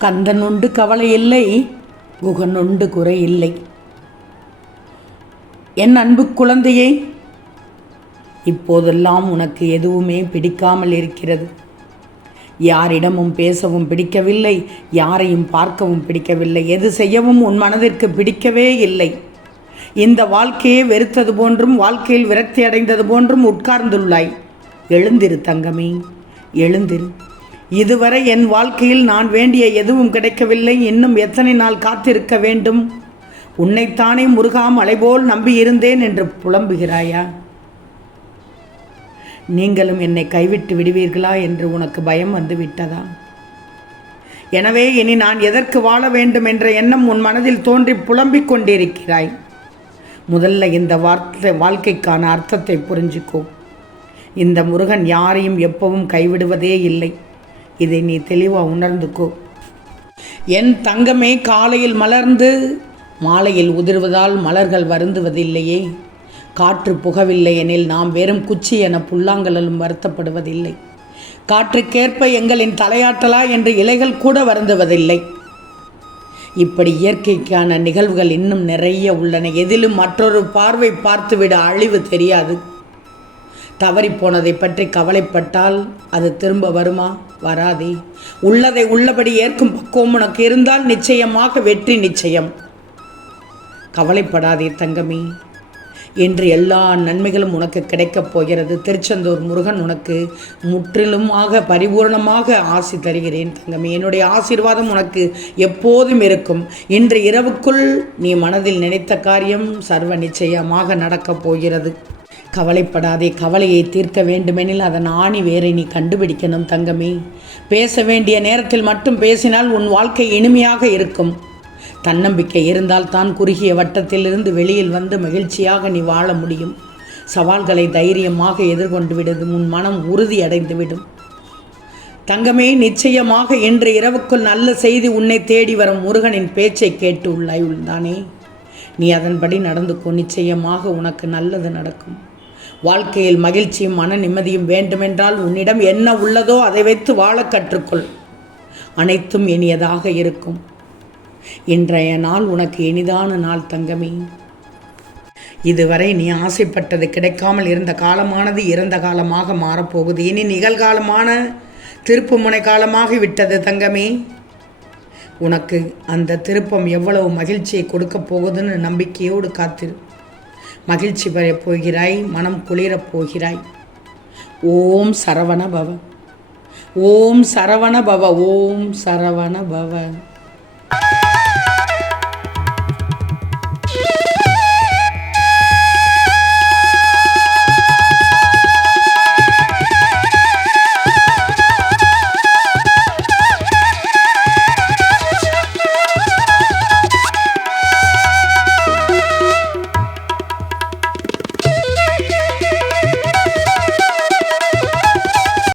கந்தனுண்டு கவலை இல்லை குகனுண்டு குறை இல்லை என் அன்பு குழந்தையே இப்போதெல்லாம் உனக்கு எதுவுமே பிடிக்காமல் இருக்கிறது. யாரிடமும் பேசவும் பிடிக்கவில்லை யாரையும் பார்க்கவும் பிடிக்கவில்லை எது செய்யவும் உன் மனதிற்கு பிடிக்கவே இல்லை. இந்த வாழ்க்கையே வெறுத்தது போன்றும் வாழ்க்கையில் விரக்தி அடைந்தது போன்றும் உட்கார்ந்துள்ளாய். எழுந்திரு தங்கமே எழுந்திரு. இதுவரை என் வாழ்க்கையில் நான் வேண்டிய எதுவும் கிடைக்கவில்லை. இன்னும் எத்தனை நாள் காத்திருக்க வேண்டும்? உன்னைத்தானே முருகாம் அலைபோல் நம்பியிருந்தேன் என்று புலம்புகிறாயா? நீங்களும் என்னை கைவிட்டு விடுவீர்களா என்று உனக்கு பயம் வந்து விட்டதா எனவே இனி நான் எதற்கு வாழ வேண்டும் என்ற எண்ணம் உன் மனதில் தோன்றி புலம்பிக் கொண்டிருக்கிறாய். முதல்ல இந்த வார்த்தை வாழ்க்கைக்கான அர்த்தத்தை புரிஞ்சுக்கோ. இந்த முருகன் யாரையும் எப்பவும் கைவிடுவதே இல்லை. இதை நீ தெளிவாக உணர்ந்துக்கோ. என் தங்கமே காலையில் மலர்ந்து மாலையில் உதிர்வதால் மலர்கள் வருந்துவதில்லையே. காற்று புகவில்லை எனில் நாம் வெறும் குச்சி என புல்லாங்கலும் வருத்தப்படுவதில்லை. காற்றுக்கேற்ப எங்களின் தலையாட்டலா என்று இலைகள் கூட வருந்துவதில்லை. இப்படி இயற்கைக்கான நிகழ்வுகள் இன்னும் நிறைய உள்ளன. எதிலும் மற்றொரு பார்வை பார்த்துவிட அழிவு தெரியாது. தவறிப்போனதை பற்றி கவலைப்பட்டால் அது திரும்ப வருமா? வராதே. உள்ளதை உள்ளபடி ஏற்கும் பக்குவம் உனக்கு இருந்தால் நிச்சயமாக வெற்றி நிச்சயம். கவலைப்படாதே தங்கமே. என்று எல்லா நன்மைகளும் உனக்கு கிடைக்கப் போகிறது. திருச்செந்தூர் முருகன் உனக்கு முற்றிலுமாக பரிபூர்ணமாக ஆசி தருகிறேன் தங்கமே. என்னுடைய ஆசீர்வாதம் உனக்கு எப்போதும் இருக்கும். இன்று இரவுக்குள் நீ மனதில் நினைத்த காரியம் சர்வ நிச்சயமாக நடக்கப் போகிறது. கவலைப்படாதே கவலையை தீர்க்க வேண்டுமெனில் அதன் ஆணி வேரை நீ கண்டுபிடிக்கணும் தங்கமே. பேச வேண்டிய நேரத்தில் மட்டும் பேசினால் உன் வாழ்க்கை இனிமையாக இருக்கும். தன்னம்பிக்கை இருந்தால் தான் குறுகிய வட்டத்திலிருந்து வெளியில் வந்து மகிழ்ச்சியாக நீ வாழ முடியும். சவால்களை தைரியமாக எதிர்கொண்டு விடுது உன் மனம் உறுதியடைந்துவிடும் தங்கமே நிச்சயமாக இன்று இரவுக்குள் நல்ல செய்தி உன்னை தேடி வரும் முருகனின் பேச்சை கேட்டு உள்ளாய் தானே நீ அதன்படி நடந்துக்கோ நிச்சயமாக உனக்கு நல்லது நடக்கும். வாழ்க்கையில் மகிழ்ச்சியும் மன நிம்மதியும் வேண்டுமென்றால் உன்னிடம் என்ன உள்ளதோ அதை வைத்து வாழ கற்றுக்கொள். அனைத்தும் இனியதாக இருக்கும். இன்றைய நாள் உனக்கு இனிதான நாள் தங்கமே. இதுவரை நீ ஆசைப்பட்டது கிடைக்காமல் இருந்த காலமானது இறந்த காலமாக மாறப்போகுது. இனி நிகழ்காலமான திருப்பு முனை காலமாகி விட்டது தங்கமே. உனக்கு அந்த திருப்பம் எவ்வளவு மகிழ்ச்சியை கொடுக்கப் போகுதுன்னு நம்பிக்கையோடு காத்திரு. மகிழ்ச்சி பெறப் போகிறாய் மனம் குளிரப் போகிறாய். ஓம் சரவண பவ. ஓம் சரவண பவ ஓம் சரவண பவ.